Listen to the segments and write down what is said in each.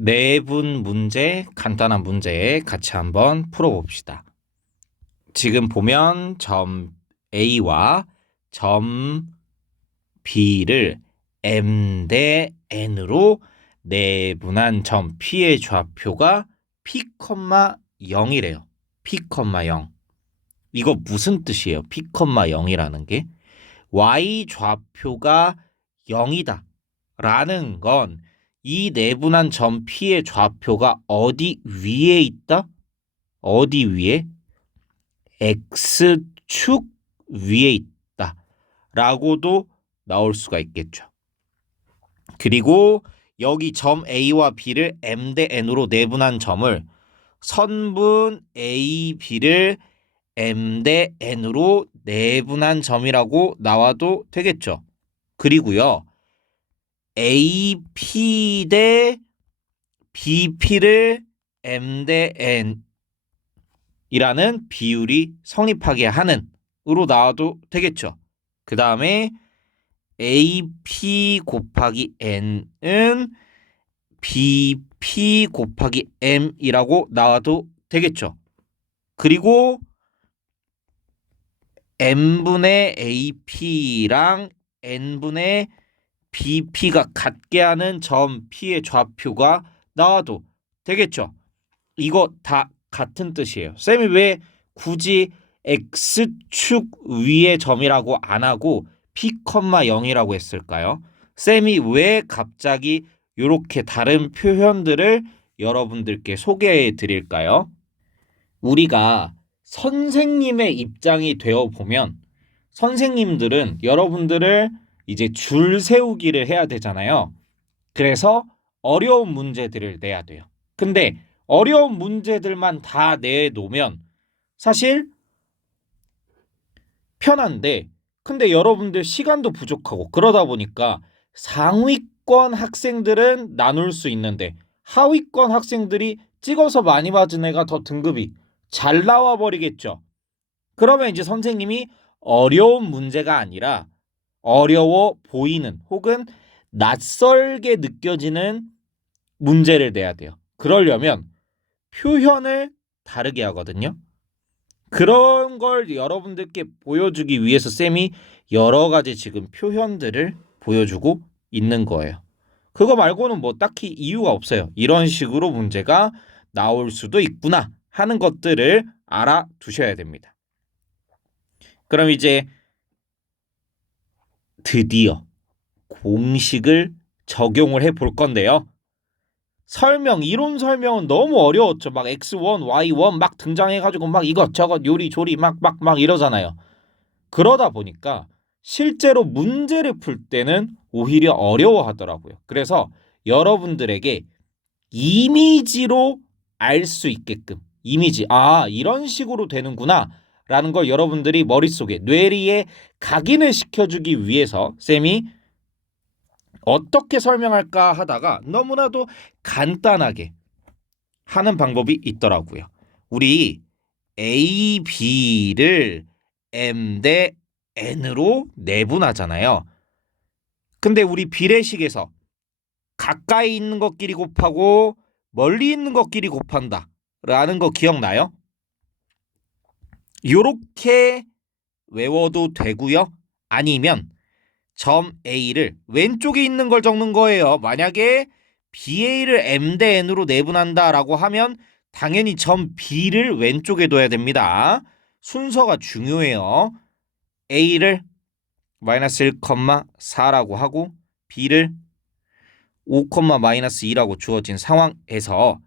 내분 문제, 간단한 문제 같이 한번 풀어봅시다. 지금 보면 점 A와 점 B를 M 대 N으로 내분한 점 P의 좌표가 P, 0이래요. P, 0. 이거 무슨 뜻이에요? P, 0이라는 게 Y 좌표가 0이다 라는 건 이 내분한 점 P의 좌표가 어디 위에 있다? 어디 위에? X축 위에 있다 라고도 나올 수가 있겠죠. 그리고 여기 점 A와 B를 M 대 N으로 내분한 점을 선분 A, B를 M 대 N으로 내분한 점이라고 나와도 되겠죠. 그리고요. AP 대 BP를 M 대 N이라는 비율이 성립하게 하는 으로 나와도 되겠죠. 그 다음에 AP 곱하기 N은 BP 곱하기 M이라고 나와도 되겠죠. 그리고 N분의 AP랑 N분의 BP가 같게 하는 점 P의 좌표가 나와도 되겠죠. 이거 다 같은 뜻이에요. 쌤이 왜 굳이 X축 위의 점이라고 안 하고 P, 0이라고 했을까요? 쌤이 왜 갑자기 이렇게 다른 표현들을 여러분들께 소개해 드릴까요? 우리가 선생님의 입장이 되어 보면 선생님들은 여러분들을 이제 줄 세우기를 해야 되잖아요. 그래서 어려운 문제들을 내야 돼요. 근데 어려운 문제들만 다 내놓으면 사실 편한데 근데 여러분들 시간도 부족하고 그러다 보니까 상위권 학생들은 나눌 수 있는데 하위권 학생들이 찍어서 많이 맞은 애가 더 등급이 잘 나와 버리겠죠. 그러면 이제 선생님이 어려운 문제가 아니라 어려워 보이는 혹은 낯설게 느껴지는 문제를 내야 돼요. 그러려면 표현을 다르게 하거든요. 그런 걸 여러분들께 보여주기 위해서 쌤이 여러 가지 지금 표현들을 보여주고 있는 거예요. 그거 말고는 뭐 딱히 이유가 없어요. 이런 식으로 문제가 나올 수도 있구나 하는 것들을 알아두셔야 됩니다. 그럼 이제 드디어 공식을 적용을 해 볼 건데요. 이론 설명은 너무 어려웠죠. 막 X1, Y1 막 등장해가지고 막 이것저것 요리조리 막 이러잖아요. 그러다 보니까 실제로 문제를 풀 때는 오히려 어려워하더라고요. 그래서 여러분들에게 이미지로 알 수 있게끔 이런 식으로 되는구나 라는 걸 여러분들이 머릿속에 뇌리에 각인을 시켜주기 위해서 쌤이 어떻게 설명할까 하다가 너무나도 간단하게 하는 방법이 있더라고요. 우리 A, B를 M 대 N으로 내분하잖아요. 근데 우리 비례식에서 가까이 있는 것끼리 곱하고 멀리 있는 것끼리 곱한다 라는 거 기억나요? 요렇게 외워도 되고요. 아니면 점 A를 왼쪽에 있는 걸 적는 거예요. 만약에 BA를 M 대 N으로 내분한다라고 하면 당연히 점 B를 왼쪽에 둬야 됩니다. 순서가 중요해요. A를 마이너스 1,4라고 하고 B를 5, 마이너스 2라고 주어진 상황에서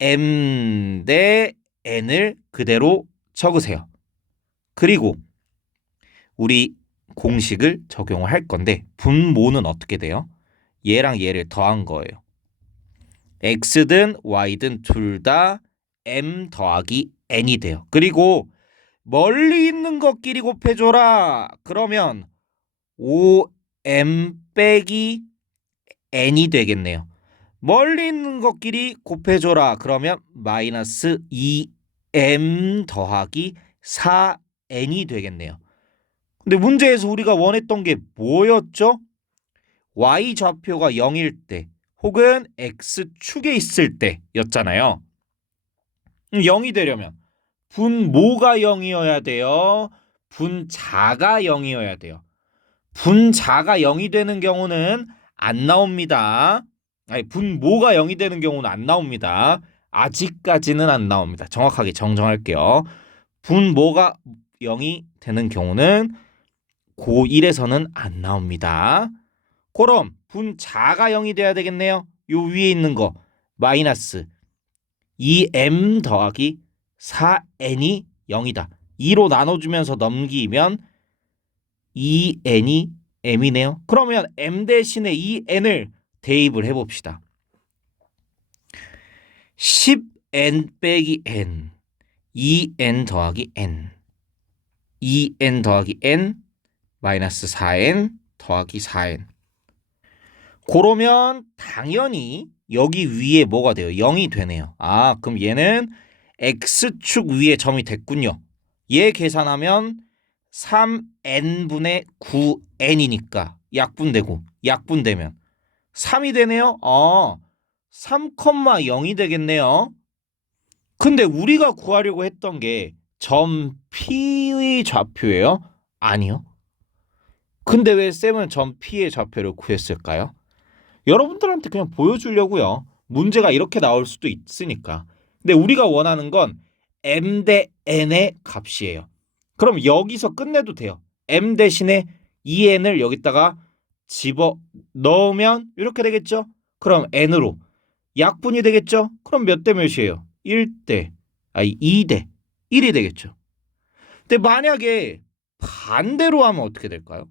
M 대 N을 그대로 적으세요. 그리고 우리 공식을 적용을 할 건데 분모는 어떻게 돼요? 얘랑 얘를 더한 거예요. X든 Y든 둘 다 M 더하기 N이 돼요. 그리고 멀리 있는 것끼리 곱해줘라. 그러면 5M 빼기 N이 되겠네요. 멀리 있는 것끼리 곱해줘라. 그러면 마이너스 2M 더하기 4N이 되겠네요. 근데 문제에서 우리가 원했던 게 뭐였죠? Y 좌표가 0일 때 혹은 x축에 있을 때였잖아요. 0이 되려면 분모가 0이어야 돼요? 분자가 0이어야 돼요? 분자가 0이 되는 경우는 안 나옵니다. 아니, 분모가 0이 되는 경우는 안 나옵니다. 아직까지는 안 나옵니다. 정확하게 정정할게요. 분모가 0이 되는 경우는 고1에서는 안 나옵니다. 그럼 분자가 0이 돼야 되겠네요. 요 위에 있는 거 마이너스 2m 더하기 4n이 0이다. 2로 나눠주면서 넘기면 2n이 m이네요. 그러면 m 대신에 2n을 대입을 해봅시다. 10n 빼기 n 2n 더하기 n 2n 더하기 n 마이너스 4n 더하기 4n. 그러면 당연히 여기 위에 뭐가 돼요? 0이 되네요. 아, 그럼 얘는 x축 위에 점이 됐군요. 얘 계산하면 3n분의 9n이니까 약분되고 약분되면 3이 되네요. 3,0이 되겠네요. 근데 우리가 구하려고 했던 게 점 P의 좌표예요? 아니요. 근데 왜 쌤은 점 P의 좌표를 구했을까요? 여러분들한테 그냥 보여주려고요. 문제가 이렇게 나올 수도 있으니까. 근데 우리가 원하는 건 m 대 n의 값이에요. 그럼 여기서 끝내도 돼요. m 대신에 2n을 여기다가 집어 넣으면 이렇게 되겠죠? 그럼 n으로 약분이 되겠죠? 그럼 몇 대 몇이에요? 1대, 2대 1이 되겠죠. 근데 만약에 반대로 하면 어떻게 될까요?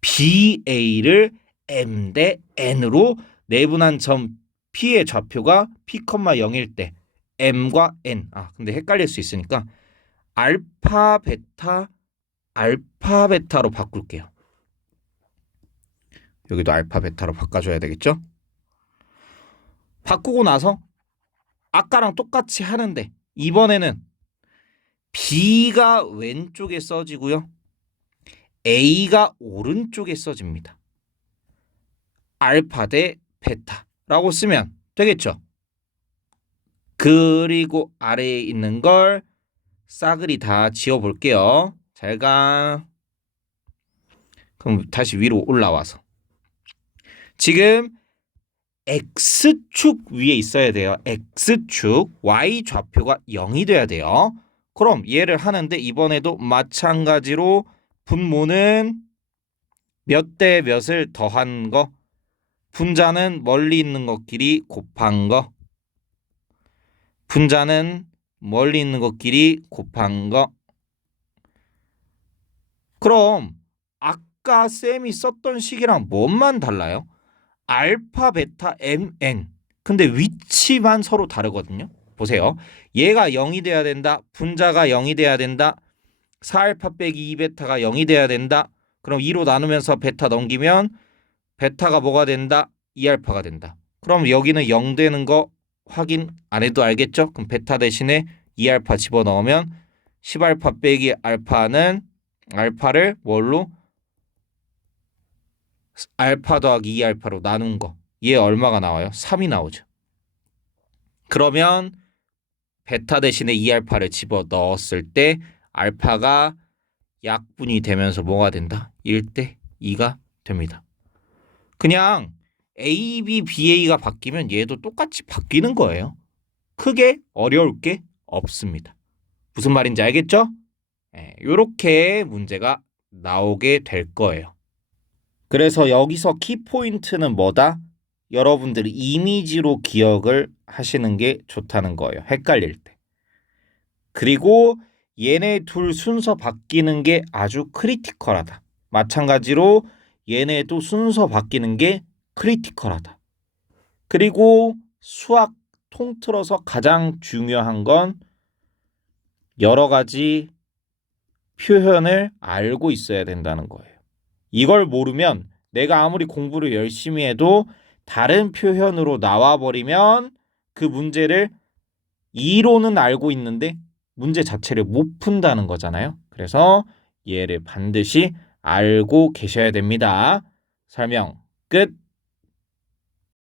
BA를 M 대 N으로 내분한 점 P의 좌표가 P, 0일 때 M과 N. 근데 헷갈릴 수 있으니까 알파 베타로 바꿀게요. 여기도 알파 베타로 바꿔줘야 되겠죠? 바꾸고 나서 아까랑 똑같이 하는데 이번에는 B가 왼쪽에 써지고요. A가 오른쪽에 써집니다. 알파 대 베타라고 쓰면 되겠죠. 그리고 아래에 있는 걸 싸그리 다 지워볼게요. 잘 가. 그럼 다시 위로 올라와서 지금 X축 위에 있어야 돼요. X축 Y 좌표가 0이 돼야 돼요. 그럼 얘를 하는데 이번에도 마찬가지로 분모는 몇 대 몇을 더한 거, 분자는 멀리 있는 것끼리 곱한 거, 분자는 멀리 있는 것끼리 곱한 거. 그럼 아까 쌤이 썼던 식이랑 뭔만 달라요? 알파, 베타, mn. 근데 위치만 서로 다르거든요. 보세요. 얘가 0이 돼야 된다. 분자가 0이 돼야 된다. 4알파 빼기 2베타가 0이 돼야 된다. 그럼 2로 나누면서 베타 넘기면 베타가 뭐가 된다? 2알파가 된다. 그럼 여기는 0 되는 거 확인 안 해도 알겠죠? 그럼 베타 대신에 2알파 집어넣으면 10알파 빼기 알파는 알파를 뭘로? 알파 더하기 2알파로 나눈 거. 얘 얼마가 나와요? 3이 나오죠. 그러면 베타 대신에 2알파를 집어넣었을 때 알파가 약분이 되면서 뭐가 된다? 1대 2가 됩니다. 그냥 A, B, BA가 바뀌면 얘도 똑같이 바뀌는 거예요. 크게 어려울 게 없습니다. 무슨 말인지 알겠죠? 이렇게 문제가 나오게 될 거예요. 그래서 여기서 키포인트는 뭐다? 여러분들이 이미지로 기억을 하시는 게 좋다는 거예요. 헷갈릴 때. 그리고 얘네 둘 순서 바뀌는 게 아주 크리티컬하다. 마찬가지로 얘네도 순서 바뀌는 게 크리티컬하다. 그리고 수학 통틀어서 가장 중요한 건 여러 가지 표현을 알고 있어야 된다는 거예요. 이걸 모르면 내가 아무리 공부를 열심히 해도 다른 표현으로 나와버리면 그 문제를 이론은 알고 있는데 문제 자체를 못 푼다는 거잖아요. 그래서 얘를 반드시 알고 계셔야 됩니다. 설명 끝.